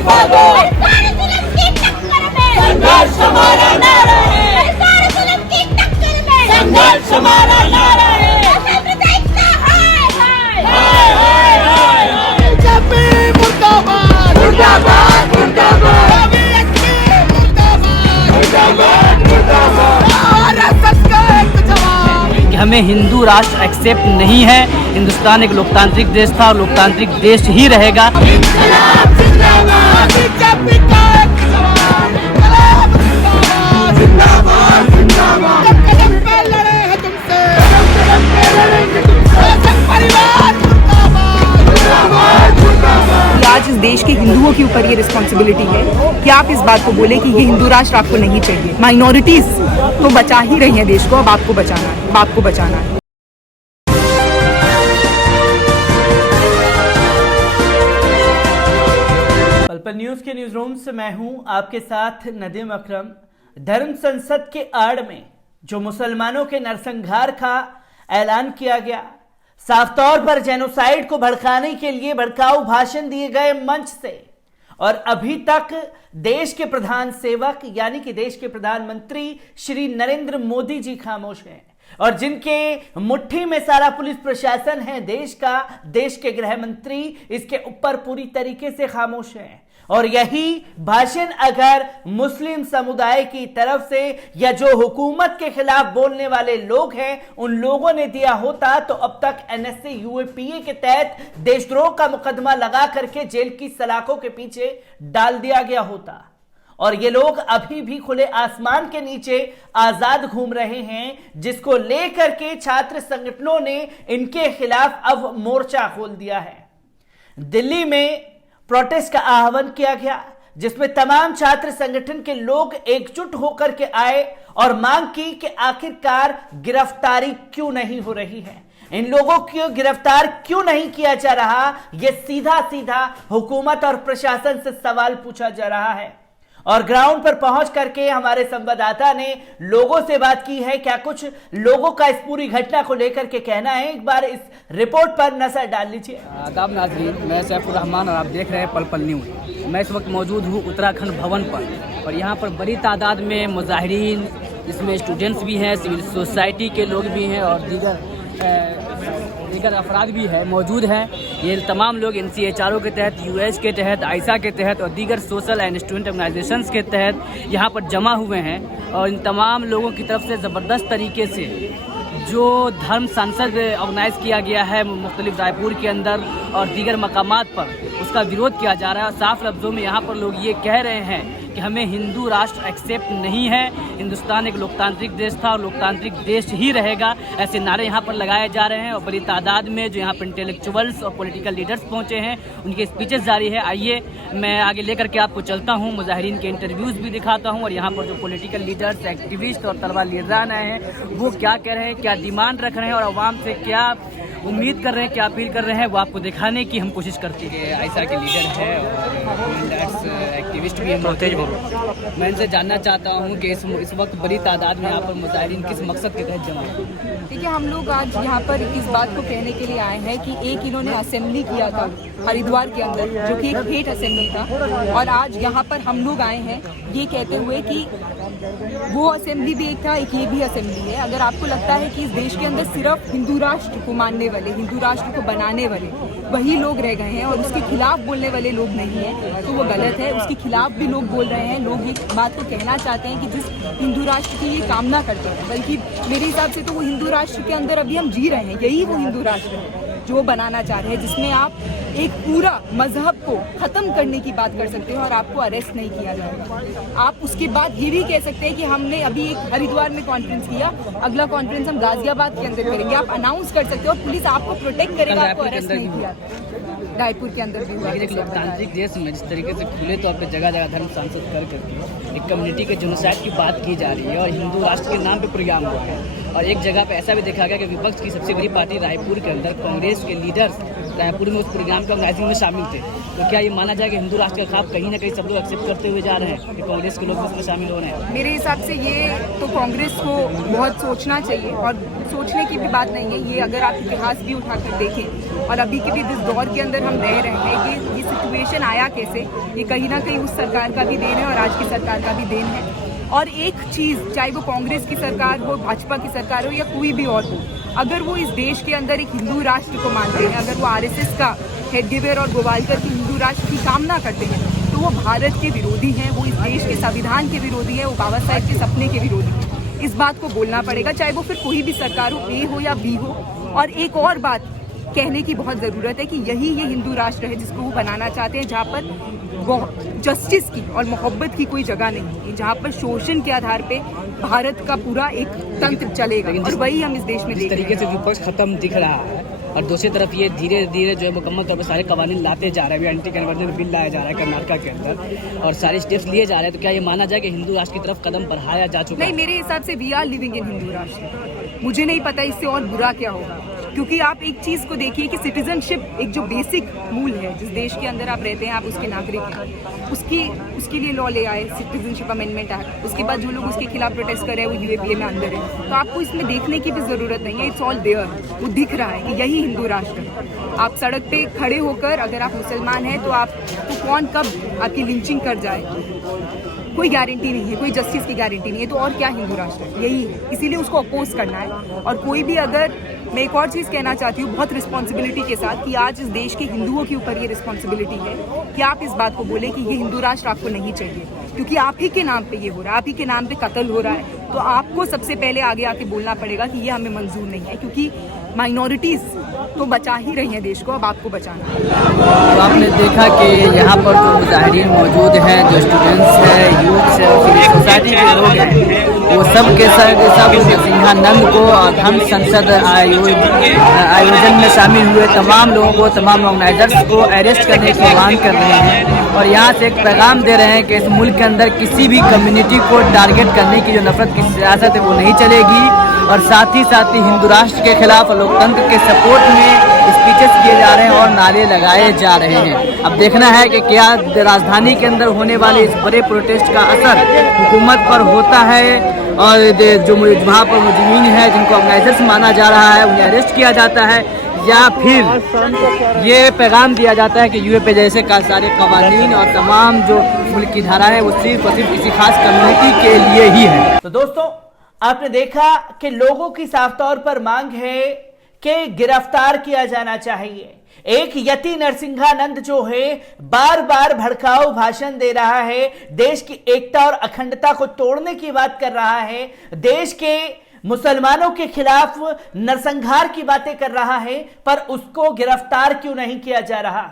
इस्तीफा दो, सारे जुल्म की टक्कर में संघर्ष हमारा नारा है, सारे जुल्म की टक्कर में संघर्ष हमारा नारा है। मुर्दाबाद मुर्दाबाद मुर्दाबाद मुर्दाबाद मुर्दाबाद। हमें हिंदू राष्ट्र एक्सेप्ट नहीं है। हिंदुस्तान एक लोकतांत्रिक देश था और लोकतांत्रिक देश ही रहेगा। आज इस देश के हिंदुओं के ऊपर ये रिस्पॉन्सिबिलिटी है कि आप इस बात को बोले कि ये हिंदू राष्ट्र आपको नहीं चाहिए। माइनॉरिटीज तो बचा ही रही हैं देश को, अब आपको बचाना है, अब आपको बचाना है। पल न्यूज के न्यूज रूम से मैं हूं आपके साथ नदीम अकरम। धर्म संसद के आड़ में जो मुसलमानों के नरसंहार का ऐलान किया गया, साफ तौर पर जेनोसाइड को भड़काने के लिए भड़काऊ भाषण दिए गए मंच से, और अभी तक देश के प्रधान सेवक यानी कि देश के प्रधानमंत्री श्री नरेंद्र मोदी जी खामोश हैं, और जिनके मुट्ठी में सारा पुलिस प्रशासन है देश का, देश के गृह मंत्री इसके ऊपर पूरी तरीके से खामोश हैं। और यही भाषण अगर मुस्लिम समुदाय की तरफ से या जो हुकूमत के खिलाफ बोलने वाले लोग हैं उन लोगों ने दिया होता तो अब तक एनएसए यूएपीए के तहत देशद्रोह का मुकदमा लगा करके जेल की सलाखों के पीछे डाल दिया गया होता। और ये लोग अभी भी खुले आसमान के नीचे आजाद घूम रहे हैं, जिसको लेकर के छात्र संगठनों ने इनके खिलाफ अब मोर्चा खोल दिया है। दिल्ली में प्रोटेस्ट का आह्वान किया गया, जिसमें तमाम छात्र संगठन के लोग एकजुट होकर के आए और मांग की कि आखिरकार गिरफ्तारी क्यों नहीं हो रही है, इन लोगों को गिरफ्तार क्यों नहीं किया जा रहा। यह सीधा सीधा हुकूमत और प्रशासन से सवाल पूछा जा रहा है। और ग्राउंड पर पहुंच करके हमारे संवाददाता ने लोगों से बात की है, क्या कुछ लोगों का इस पूरी घटना को लेकर के कहना है, एक बार इस रिपोर्ट पर नजर डाल लीजिए। आदाब नाज़रीन, मैं सैफुर रहमान और आप देख रहे हैं पल न्यूज़। मैं इस वक्त मौजूद हूँ उत्तराखंड भवन पर, और यहाँ पर बड़ी तादाद में मुजाहिरीन, इसमें स्टूडेंट्स भी हैं, सिविल सोसाइटी के लोग भी हैं और दीगर अफराद भी है मौजूद हैं। ये तमाम लोग NCHRO के तहत, US के तहत, आइसा के तहत और दीगर सोशल एंड स्टूडेंट ऑर्गेनाइजेशंस के तहत यहाँ पर जमा हुए हैं। और इन तमाम लोगों की तरफ से ज़बरदस्त तरीके से जो धर्म संसद ऑर्गेनाइज़ किया गया है मुख्तलिफ रायपुर के अंदर और दीगर मकामात पर, उसका विरोध किया जा रहा है। और साफ लफ्ज़ों में यहाँ पर लोग ये कह रहे हैं कि हमें हिंदू राष्ट्र एक्सेप्ट नहीं है। हिंदुस्तान एक लोकतांत्रिक देश था और लोकतांत्रिक देश ही रहेगा, ऐसे नारे यहाँ पर लगाए जा रहे हैं। और बड़ी तादाद में जो यहाँ पर इंटेलेक्चुअल्स और पॉलिटिकल लीडर्स पहुँचे हैं, उनके स्पीचेस जारी है। आइए मैं आगे लेकर के आपको चलता हूँ, मुजाहिरीन के इंटरव्यूज़ भी दिखाता हूँ और यहाँ पर जो पॉलिटिकल लीडर्स, एक्टिविस्ट और तलबा लीडरान आए हैं वो क्या कह रहे हैं, क्या डिमांड रख रहे हैं और आवाम से क्या उम्मीद कर रहे हैं, क्या अपील कर रहे हैं, वो आपको दिखाने की हम कोशिश करते हैं। आइसा के लीडर है और एक्टिविस्ट भी हैं। मैं इनसे जानना चाहता हूँ कि इस वक्त बड़ी तादाद में यहाँ पर मुजाहिरीन किस मकसद के तहत जमा है। देखिए, हम लोग आज यहाँ पर इस बात को कहने के लिए आए हैं कि एक इन्होंने असेंबली किया था हरिद्वार के अंदर, जो कि एक हेट असेंबली था, और आज यहाँ पर हम लोग आए हैं ये कहते हुए कि वो असेंबली भी एक था, एक ये भी असेंबली है। अगर आपको लगता है कि इस देश के अंदर सिर्फ हिंदू राष्ट्र को मानने वाले, हिंदू राष्ट्र को बनाने वाले वही लोग रह गए हैं और उसके खिलाफ बोलने वाले लोग नहीं हैं, तो वो गलत है। उसके खिलाफ भी लोग बोल रहे हैं। लोग ये बात को कहना चाहते हैं कि जिस हिंदू राष्ट्र की ये कामना करते हैं, बल्कि मेरे हिसाब से तो वो हिंदू राष्ट्र के अंदर अभी हम जी रहे हैं, यही वो हिंदू राष्ट्र है जो बनाना चाह रहे हैं, जिसमें आप एक पूरा मजहब को ख़त्म करने की बात कर सकते हैं और आपको अरेस्ट नहीं किया जाएगा। आप उसके बाद ये भी कह सकते हैं कि हमने अभी एक हरिद्वार में कॉन्फ्रेंस किया, अगला कॉन्फ्रेंस हम गाजियाबाद के अंदर करेंगे। आप अनाउंस कर सकते हो और पुलिस आपको प्रोटेक्ट करेगा, आपको अरेस्ट नहीं किया। रायपुर के अंदर भी हुआ। लेकिन एक लोकतांत्रिक देश में जिस तरीके से खुले तौर पे जगह जगह धर्म सांसद कर करके एक कम्युनिटी के जेनोसाइड की बात की जा रही है और हिंदू राष्ट्र के नाम पे प्रोग्राम हुआ है, और एक जगह पे ऐसा भी देखा गया कि विपक्ष की सबसे बड़ी पार्टी रायपुर के अंदर कांग्रेस के लीडर्स रायपुर में उस प्रोग्राम के ऑर्गेनाइजिंग में शामिल थे, तो क्या ये माना जाए कि हिंदू राष्ट्र के खिलाफ कहीं ना कहीं सब लोग एक्सेप्ट करते हुए जा रहे हैं कि कांग्रेस के लोग इसमें शामिल हो रहे हैं? मेरे हिसाब से ये तो कांग्रेस को बहुत सोचना चाहिए, और सोचने की भी बात नहीं है ये। अगर आप इतिहास भी उठाकर देखें और अभी के भी जिस दौर के अंदर हम रह रहे हैं, ये सिचुएशन आया कैसे, ये कहीं ना कहीं उस सरकार का भी देन है और आज की सरकार का भी देन है। और एक चीज़, चाहे वो कांग्रेस की सरकार हो, भाजपा की सरकार हो या कोई भी और हो, अगर वो इस देश के अंदर एक हिंदू राष्ट्र को मानते हैं, अगर वो आरएसएस का हेडगेवार और गोवालकर की हिंदू राष्ट्र की कामना करते हैं, तो वो भारत के विरोधी हैं, वो इस देश के संविधान के विरोधी है, वो बाबा साहेब के सपने के विरोधी है। इस बात को बोलना पड़ेगा, चाहे वो फिर कोई भी सरकार हो, ए हो या बी हो। और एक और बात कहने की बहुत ज़रूरत है कि यही ये हिंदू राष्ट्र है जिसको वो बनाना चाहते हैं, जहाँ पर जस्टिस की और मोहब्बत की कोई जगह नहीं है, जहाँ पर शोषण के आधार पे भारत का पूरा एक तंत्र चलेगा। और वही हम इस देश में देख रहे हैं। तरीके से विपक्ष खत्म दिख रहा है और दूसरी तरफ ये धीरे धीरे जो है मुकम्मल तौर पर सारे कवानीन लाते जा रहे हैं, एंटी कन्वर्जन बिल लाया जा रहा है कर्नाटक के अंदर और सारे स्टेप्स लिए जा रहे हैं। तो क्या ये माना जाए कि हिंदू राष्ट्र की तरफ कदम बढ़ाया जा चुका है? नहीं, मेरे हिसाब से we are living in Hindu Rashtra. मुझे नहीं पता इससे और बुरा क्या होगा, क्योंकि आप एक चीज़ को देखिए कि सिटीजनशिप एक जो बेसिक मूल है, जिस देश के अंदर आप रहते हैं, आप उसके नागरिक हैं, उसके लिए लॉ ले आए, सिटीजनशिप अमेंडमेंट एक्ट। उसके बाद जो लोग उसके खिलाफ प्रोटेस्ट कर रहे हैं वो यूएपीए में अंदर है। तो आपको इसमें देखने की भी ज़रूरत नहीं है, इट्स ऑल देयर। वो दिख रहा है कि यही हिंदू राष्ट्र है। आप सड़क पे खड़े होकर, अगर आप मुसलमान हैं तो आपको कौन कब आपकी लिंचिंग कर जाए, कोई गारंटी नहीं है, कोई जस्टिस की गारंटी नहीं है। तो और क्या हिंदू राष्ट्र है? यही है, इसीलिए उसको अपोज करना है। और कोई भी, अगर मैं एक और चीज़ कहना चाहती हूँ बहुत रिस्पॉन्सिबिलिटी के साथ, कि आज इस देश के हिंदुओं के ऊपर ये रिस्पॉन्सिबिलिटी है कि आप इस बात को बोले कि ये हिंदू राष्ट्र आपको नहीं चाहिए, क्योंकि आप ही के नाम पे ये हो रहा है, आप ही के नाम पे कत्ल हो रहा है। तो आपको सबसे पहले आगे आके बोलना पड़ेगा कि ये हमें मंजूर नहीं है, क्योंकि माइनॉरिटीज़ तो बचा ही रही हैं देश को, अब आपको बचाना है। तो आपने देखा कि यहाँ पर जो मुजाहिरीन मौजूद हैं, जो स्टूडेंट्स हैं, यूथ्स हैं, सिविल सोसाइटी के लोग हैं, वो सब के सब सिंहानंद को हम संसद आयोजन में शामिल हुए तमाम लोगों को, तमाम ऑर्गेनाइजर्स को अरेस्ट करने की मांग कर रहे हैं और यहाँ से एक पैगाम दे रहे हैं कि इस मुल्क के अंदर किसी भी कम्युनिटी को टारगेट करने की जो नफरत की सियासत है वो नहीं चलेगी। और साथ ही हिंदू राष्ट्र के खिलाफ और लोकतंत्र के सपोर्ट में स्पीचेस किए जा रहे हैं और नारे लगाए जा रहे हैं। अब देखना है कि क्या राजधानी के अंदर होने वाले इस बड़े प्रोटेस्ट का असर हुकूमत पर होता है और जो वहाँ पर मुजरिमीन है, जिनको ऑर्गेनाइजर्स माना जा रहा है, उन्हें अरेस्ट किया जाता है, या फिर ये पैगाम दिया जाता है कि यूएपीए जैसे का सारे कवानीन और तमाम जो मुल्क की धारा है वो सिर्फ और सिर्फ किसी खास कम्युनिटी के लिए ही है। तो दोस्तों, आपने देखा कि लोगों की साफ तौर पर मांग है कि गिरफ्तार किया जाना चाहिए। एक यति नरसिंहानंद जो है बार बार भड़काऊ भाषण दे रहा है, देश की एकता और अखंडता को तोड़ने की बात कर रहा है, देश के मुसलमानों के खिलाफ नरसंहार की बातें कर रहा है, पर उसको गिरफ्तार क्यों नहीं किया जा रहा?